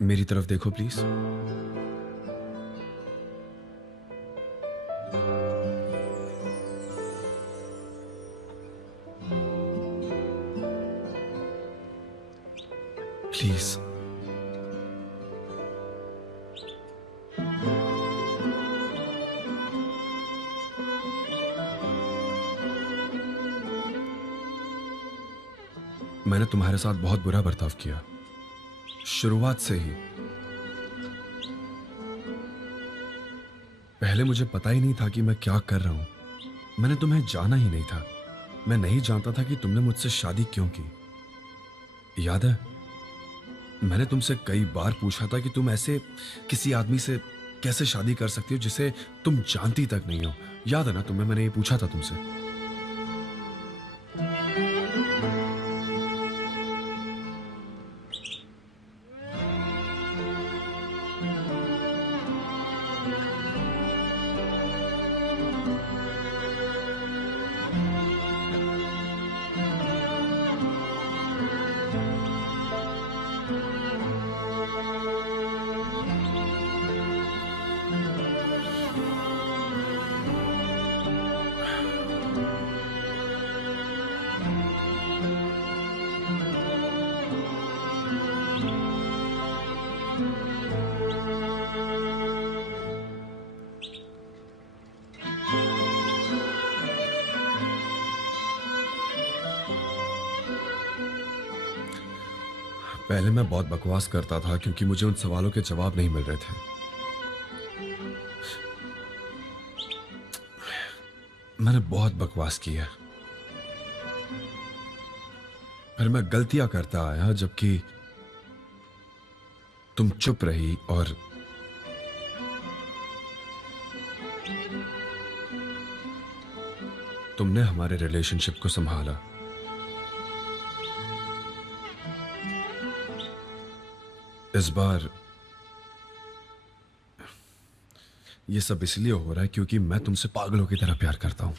मेरी तरफ देखो प्लीज। प्लीज। मैंने तुम्हारे साथ बहुत बुरा बर्ताव किया, शुरुआत से ही। पहले मुझे पता ही नहीं था कि मैं क्या कर रहा हूं। मैंने तुम्हें जाना ही नहीं था। मैं नहीं जानता था कि तुमने मुझसे शादी क्यों की। याद है, मैंने तुमसे कई बार पूछा था कि तुम ऐसे किसी आदमी से कैसे शादी कर सकती हो जिसे तुम जानती तक नहीं हो। याद है ना तुम्हें, मैंने ये पूछा था तुमसे। पहले मैं बहुत बकवास करता था क्योंकि मुझे उन सवालों के जवाब नहीं मिल रहे थे। मैंने बहुत बकवास की है। फिर मैं गलतियां करता आया, जबकि तुम चुप रही और तुमने हमारे रिलेशनशिप को संभाला। इस बार ये सब इसलिए हो रहा है क्योंकि मैं तुमसे पागलों की तरह प्यार करता हूं।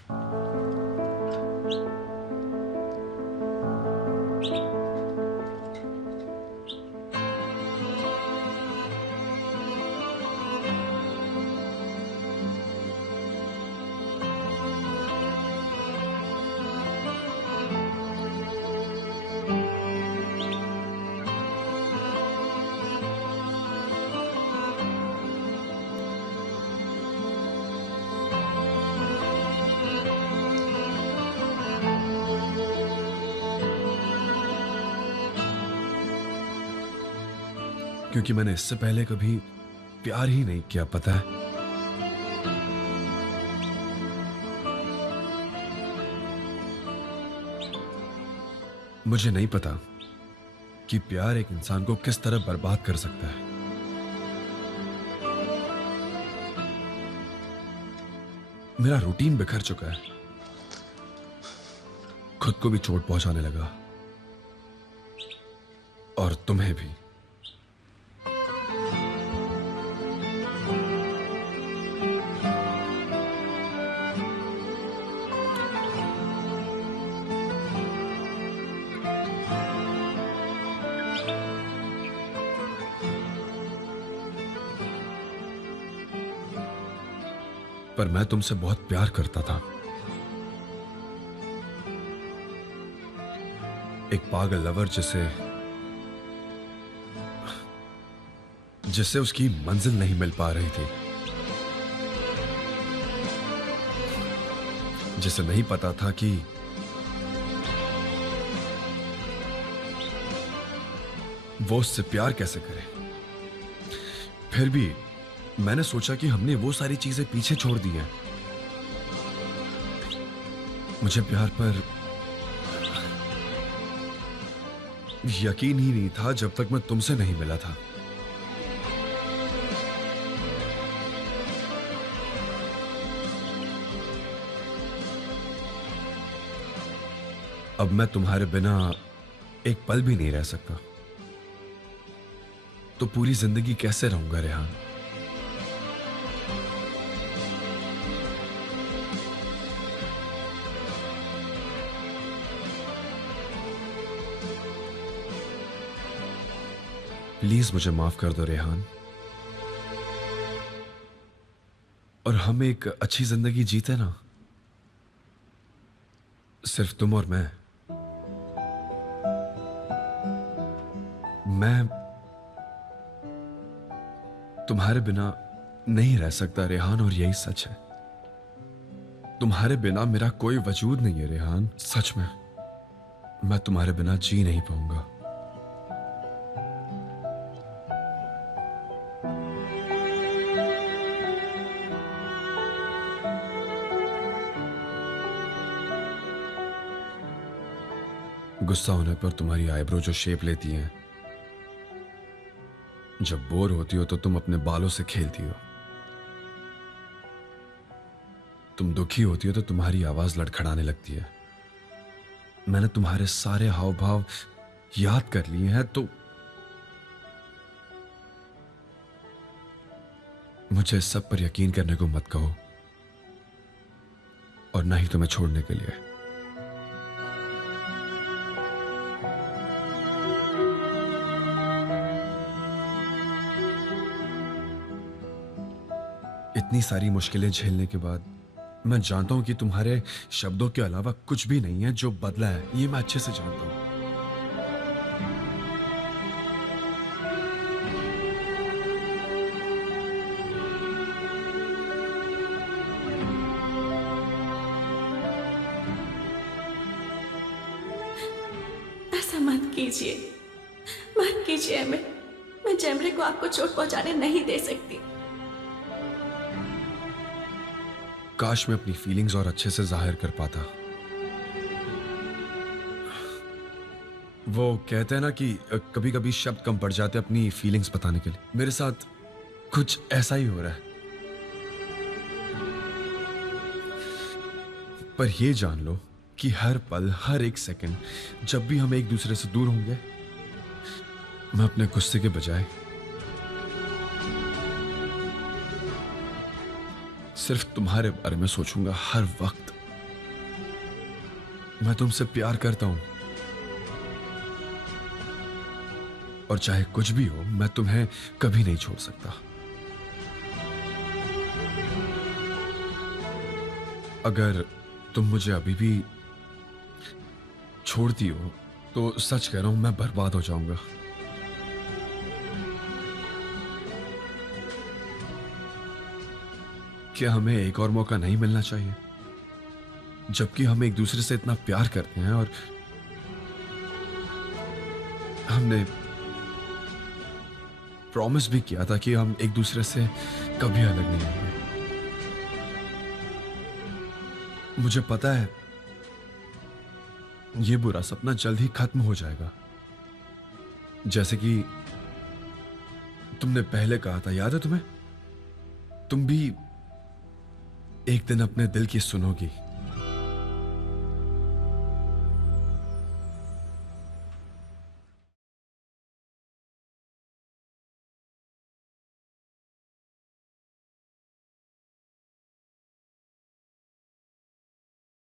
क्योंकि मैंने इससे पहले कभी प्यार ही नहीं किया, पता है। मुझे नहीं पता कि प्यार एक इंसान को किस तरह बर्बाद कर सकता है। मेरा रूटीन बिखर चुका है, खुद को भी चोट पहुंचाने लगा और तुम्हें भी। पर मैं तुमसे बहुत प्यार करता था। एक पागल लवर जिसे जिससे उसकी मंजिल नहीं मिल पा रही थी, जिसे नहीं पता था कि वो उससे प्यार कैसे करे। फिर भी मैंने सोचा कि हमने वो सारी चीजें पीछे छोड़ दी हैं। मुझे प्यार पर यकीन ही नहीं था जब तक मैं तुमसे नहीं मिला था। अब मैं तुम्हारे बिना एक पल भी नहीं रह सकता। तो पूरी जिंदगी कैसे रहूंगा रेहान? प्लीज मुझे माफ कर दो रेहान, और हम एक अच्छी जिंदगी जीते ना, सिर्फ तुम और मैं तुम्हारे बिना नहीं रह सकता रेहान, और यही सच है। तुम्हारे बिना मेरा कोई वजूद नहीं है रेहान, सच में मैं तुम्हारे बिना जी नहीं पाऊंगा। गुस्सा होने पर तुम्हारी आईब्रो जो शेप लेती हैं, जब बोर होती हो तो तुम अपने बालों से खेलती हो, तुम दुखी होती हो तो तुम्हारी आवाज लड़खड़ाने लगती है। मैंने तुम्हारे सारे हाव भाव याद कर लिए हैं, तो मुझे इस सब पर यकीन करने को मत कहो, और ना ही तुम्हें छोड़ने के लिए। इतनी सारी मुश्किलें झेलने के बाद मैं जानता हूं कि तुम्हारे शब्दों के अलावा कुछ भी नहीं है जो बदला है, ये मैं अच्छे से जानता हूं। ऐसा मत कीजिए, मत कीजिए। मैं जेमरे को आपको चोट पहुंचाने नहीं दे सकती। काश मैं अपनी फीलिंग्स और अच्छे से जाहिर कर पाता। वो कहते हैं ना कि कभी कभी शब्द कम पड़ जाते हैं अपनी फीलिंग्स बताने के लिए। मेरे साथ कुछ ऐसा ही हो रहा है। पर ये जान लो कि हर पल, हर एक सेकंड जब भी हम एक दूसरे से दूर होंगे, मैं अपने गुस्से के बजाय सिर्फ तुम्हारे बारे में सोचूंगा हर वक्त। मैं तुमसे प्यार करता हूं, और चाहे कुछ भी हो, मैं तुम्हें कभी नहीं छोड़ सकता। अगर तुम मुझे अभी भी छोड़ती हो तो सच कह रहा हूं, मैं बर्बाद हो जाऊंगा। क्या हमें एक और मौका नहीं मिलना चाहिए, जबकि हम एक दूसरे से इतना प्यार करते हैं और हमने प्रॉमिस भी किया था कि हम एक दूसरे से कभी अलग नहीं होंगे। मुझे पता है ये बुरा सपना जल्द ही खत्म हो जाएगा, जैसे कि तुमने पहले कहा था, याद है तुम्हें? तुम भी एक दिन अपने दिल की सुनोगी।